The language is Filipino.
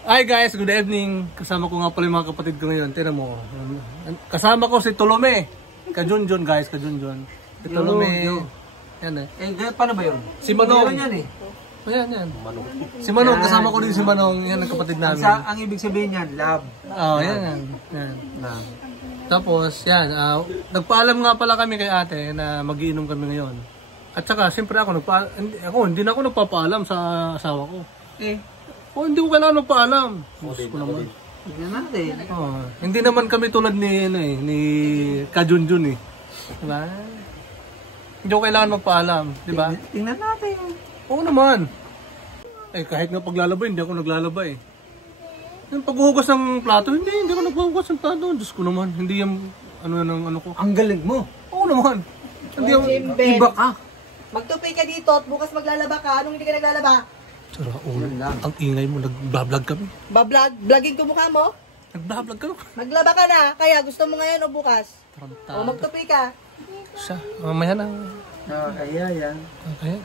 Hi guys, good evening. Kasama ko nga pala yung mga kapatid ko ngayon. Tira mo. Kasama ko si Tolome. Kajunjun guys, Kajunjun. Si Tolome. Yan eh. Paano ba yun? Si Manong. Yan eh. Yan. Si Manong, kasama ko din si Manong. Yan ang kapatid namin. Ang ibig sabihin yan, love. Yan. Love. Tapos, yan. Nagpaalam nga pala kami kay ate na magiinom kami ngayon. At saka, siyempre hindi na ako nagpapaalam sa asawa ko. Hindi ko kailangan magpaalam. Gusto ko naman. Tignan natin. Hindi naman kami tulad ni Kajunjun eh. Diba? Hindi ko kailangan magpaalam. Diba? Tingnan natin. Oo naman. Kahit nga paglalaba, hindi ako naglalaba eh. Yung paghuhugas ng plato, hindi ako naghuhugas ng plato. Diyos ko naman, hindi yung ano ko. Ang galing mo. Oo naman. Hindi ako, iba ka. Magtupi ka dito at bukas maglalaba ka. Anong hindi ka naglalaba? Sara, ang ingay mo, nag-vlog kami. Vlogging ko mukha mo? Nag-vlog ka no? Maglaba ka na, kaya gusto mo ngayon o bukas? Tarantado. O magtupi ka. Siya, mamaya na. Kaya yan. Kaya,